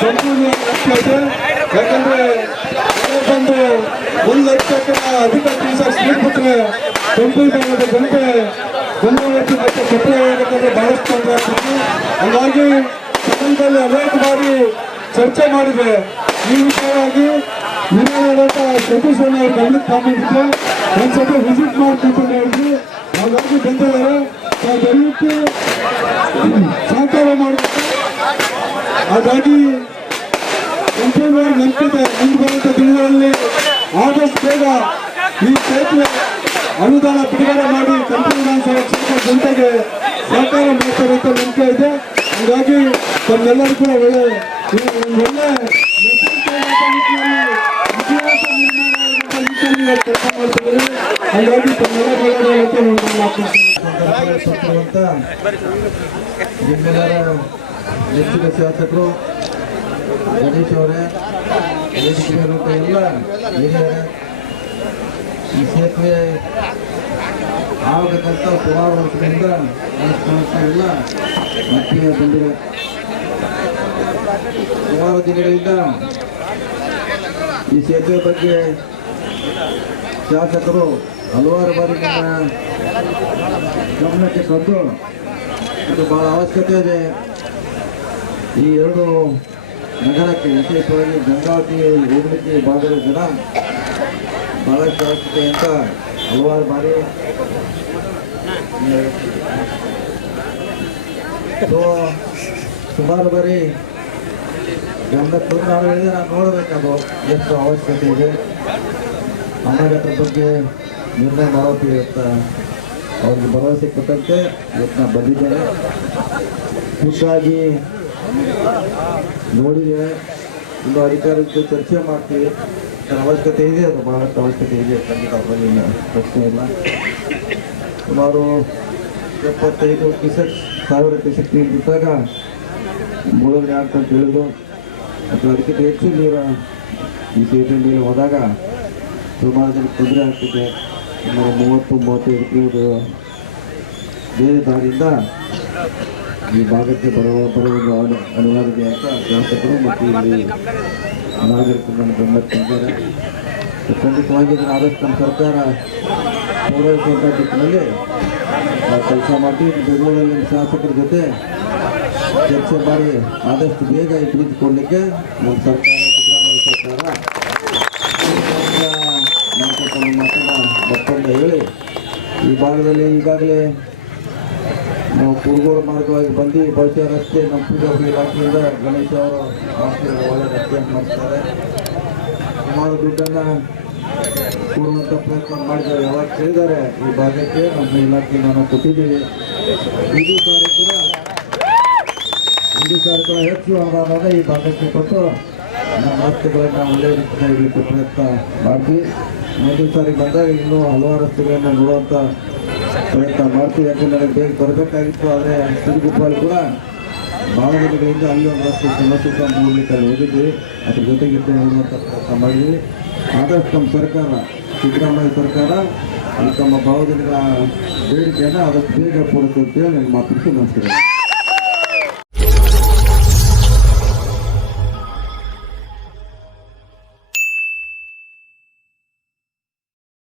ಸಂಪೂರ್ಣ ಇದೆ. ಯಾಕಂದ್ರೆ ಒಂದು ಒಂದು ಲಕ್ಷ ಅಧಿಕ ದಿವಸ ಸ್ಪೀಡ್ ಬಿಟ್ಟರೆ ಸಂಪೂರ್ಣ ಒಂದು ಗಂಟೆ ಗಂಗಾವತಿ ಮತ್ತೆ ಕಟ್ಟೆ ಹೋಗಬೇಕಾದ್ರೆ ಬಹಳಷ್ಟು ತೊಂದರೆ ಆಗ್ತಿತ್ತು. ಹಂಗಾಗಿ ಸದನದಲ್ಲಿ ಅನೇಕ ಬಾರಿ ಚರ್ಚೆ ಮಾಡಿದೆ ಈ ವಿಷಯವಾಗಿ ನಿನ್ನೆ ಸತೀಶ್ ಅವ್ರ ಗಮನಕ್ಕೆ ತಗೊಂಡಿದ್ದೆ ಒಂದ್ಸತಿ ವಿಸಿಟ್ ಮಾಡ್ಬೇಕು ಅಂತ ಹಾಗಾಗಿ ಬಂದಿದ್ದಾರೆ. ದಯವಿಟ್ಟು ಸಹಕಾರ ಮಾಡಬೇಕು ಹಾಗಾಗಿ ಸಂಪೂರ್ಣವಾಗಿ ನಂಬಿದೆ ಮುಂದೆ ಬರುವಂತ ದಿನಗಳಲ್ಲಿ ಆದಷ್ಟು ಬೇಗ ಈ ಸೇತುವೆ ಅನುದಾನ ಬಿಡುಗಡೆ ಮಾಡಿ ಕಂಪನಿ ಜನತೆಗೆ ಸಹಕಾರ ಮಾಡ್ತಾರೆ ಅಂತ ನಂಬಿಕೆ ಇದೆ. ಹಾಗಾಗಿ ತಮ್ಮೆಲ್ಲರೂ ಕೂಡ ಒಳ್ಳೆ ಒಳ್ಳೆ ಹಾಗಾಗಿ ತಮ್ಮೆಲ್ಲ ಒಳ್ಳೆಯದಾಗಲಿ ಅಂತ ನೆಚ್ಚಿನ ಶಾಸಕರು ಗಣೇಶ್ ಅವರೇ ವೇದಿಕೆಯಲ್ಲಿರುವಂಥ ಎಲ್ಲ ಹಿರಿಯರೇ, ಈ ಸೇತುವೆ ಆಗಬೇಕಂತ ಸುಮಾರು ವರ್ಷದಿಂದ ಅನುಷ್ಠಾನಿಸ್ತಾ ಎಲ್ಲ ಮಕ್ಕಳಿಗೆ ಬಂದಿದೆ. ಸುಮಾರು ದಿನಗಳಿಂದ ಈ ಸೇತುವೆ ಬಗ್ಗೆ ಶಾಸಕರು ಹಲವಾರು ಬಾರಿ ಗಮನಕ್ಕೆ ತಂದು ಇದು ಬಹಳ ಅವಶ್ಯಕತೆ ಇದೆ. ಈ ಎರಡು ನಗರಕ್ಕೆ ವಿಶೇಷವಾಗಿ ಗಂಗಾವತಿ ಹೋಗ್ಲಿಕ್ಕೆ ಭಾಗದ ಜನ ಬಹಳ ಅವಶ್ಯಕತೆ ಅಂತ ಹಲವಾರು ಬಾರಿ ಸೊ ಸುಮಾರು ಬಾರಿ ತಂದು ನಾನು ಹೇಳಿದ್ರೆ ನಾನು ನೋಡಬೇಕದು ಎಷ್ಟು ಅವಶ್ಯಕತೆ ಇದೆ. ಅದ್ರ ಬಗ್ಗೆ ನಿರ್ಣಯ ಮಾಡೋಕೆ ಅಂತ ಅವ್ರಿಗೆ ಭರವಸೆ ಕೊಟ್ಟಂತೆ ಇವತ್ತು ನಾನು ಬಂದಿದ್ದೇನೆ ಖುಷಿಯಾಗಿ ನೋಡಿದ್ದೇವೆ ಒಂದು ಅಧಿಕಾರಿಗಳ ಚರ್ಚೆ ಮಾಡ್ತೀವಿ. ಅವಶ್ಯಕತೆ ಇದೆ, ಅದು ಬಹಳಷ್ಟು ಅವಶ್ಯಕತೆ ಇದೆ ಖಂಡಿತ ಅದರಲ್ಲಿ ಪ್ರಶ್ನೆ ಇಲ್ಲ. ಸುಮಾರು ಎಪ್ಪತ್ತೈದು ಕಿಸಕ್ ಸಾವಿರ ಕಿಸಕ್ ನೀರು ಬಿಟ್ಟಾಗ ಮುಳುಗಡೆ ಅಂತ ಹೇಳಿದ್ರು. ಅಥವಾ ಅದಕ್ಕಿಂತ ಹೆಚ್ಚು ನೀರು ಈ ಸೇತುವೆ ಮೇಲೆ ಹೋದಾಗ ಸುಮಾರು ಜನ ತೊಂದರೆ ಆಗ್ತಿದೆ. ಸುಮಾರು ಮೂವತ್ತು, ಮೂವತ್ತೈದು ಕಿಲೋಮೀಟರ್ ಬೇರೆ ದಾರಿಯಿಂದ ಈ ಭಾಗಕ್ಕೆ ಬರುವ ಬರುವುದು ಅನು- ಅನಿವಾರ್ಯ ಅಂತ ಶಾಸಕರು ಮತ್ತು ಇಲ್ಲಿ ನಾಗರಿಕರನ್ನು ಬೆಂಬಲಿಸಿದ್ದಾರೆ ಖಂಡಿತವಾಗಿ ಆದಷ್ಟು ನಮ್ಮ ಸರ್ಕಾರ ಪೂರೈಸುವಂಥ ದಿಕ್ಕಿನಲ್ಲಿ ಕೆಲಸ ಮಾಡಿ ಬೆಂಗಳೂರಲ್ಲಿ ಶಾಸಕರ ಜೊತೆ ಚರ್ಚೆ ಮಾಡಿ ಆದಷ್ಟು ಬೇಗ ಈ ಕೊಡಲಿಕ್ಕೆ ನಮ್ಮ ಸರ್ಕಾರ, ಸಿದ್ದರಾಮಯ್ಯ ಸರ್ಕಾರ ಮಾಡ್ಕೊಂಡು ಮಾತನ್ನ ಮತ್ತೊಂದು ಹೇಳಿ. ಈ ಭಾಗದಲ್ಲಿ ಈಗಾಗಲೇ ನಾವು ಕುರುಗೋಡು ಮಾರ್ಗವಾಗಿ ಬಂದು ಬಹುಶಃ ರಸ್ತೆ ನಮ್ಮ ಪೂಜಾರಿ ಇಲಾಖೆಯಿಂದ ಗಣೇಶ ಅವರು ರಾಷ್ಟ್ರೀಯ ಒಳ್ಳೆ ರಸ್ತೆ ಮಾಡ್ತಾರೆ ಸುಮಾರು ದುಡ್ಡನ್ನು ಕೊಡುವಂಥ ಪ್ರಯತ್ನ ಮಾಡಿದ್ದಾರೆ. ಯಾವಾಗ ಕೇಳಿದ್ದಾರೆ? ಈ ಭಾಗಕ್ಕೆ ನಮ್ಮ ಇಲಾಖೆಯಿಂದ ನಾವು ಕೊಟ್ಟಿದ್ದೀವಿ. ಇದು ಸಾರಿ ಕೂಡ ಇದು ಸಾರಿ ಕೂಡ ಹೆಚ್ಚು ಅನುದಾನ ಈ ಭಾಗಕ್ಕೆ ಕೊಟ್ಟು ನಮ್ಮ ರಸ್ತೆಗಳನ್ನು ಒಳ್ಳೆಯ ರೀತಿಯಲ್ಲಿ ಪ್ರಯತ್ನ ಮಾಡ್ತೀವಿ. ಮುಂದಿನ ಸಾರಿ ಬಂದಾಗ ಇನ್ನೂ ಹಲವಾರು ರಸ್ತೆಗಳನ್ನು ನೋಡುವಂಥ ಪ್ರಯತ್ನ ಮಾಡ್ತೀವಿ. ಯಾಕಂದ್ರೆ ನನಗೆ ಬೇಗ ಬರಬೇಕಾಗಿತ್ತು. ಆದರೆ ಸಿರಿಗುಪ್ಪಲ್ಲಿ ಕೂಡ ಭಾಳ ಅಲ್ಲಿ ಒಂದು ರಸ್ತೆ ಸಮಸ್ಯೆ ಸಹ ನೋಡ್ಲಿಕ್ಕೆ ಹೋಗಿದ್ವಿ. ಅದ್ರ ಜೊತೆಗೆ ಇದ್ದು ನೋಡುವಂಥ ಪ್ರಯತ್ನ ಮಾಡಿದ್ವಿ. ಆದಷ್ಟು ನಮ್ಮ ಸರ್ಕಾರ, ಸಿದ್ದರಾಮಯ್ಯ ಸರ್ಕಾರ, ಅಲ್ಲಿ ತಮ್ಮ ಭಾವಜನಗಳ ಬೇಡಿಕೆಯನ್ನು ಅದಕ್ಕೆ ಬೇಗ ಕೊಡುತ್ತೆ ಅಂತೇಳಿ ನನ್ನ ಮಾತು ನಮಸ್ಕಾರ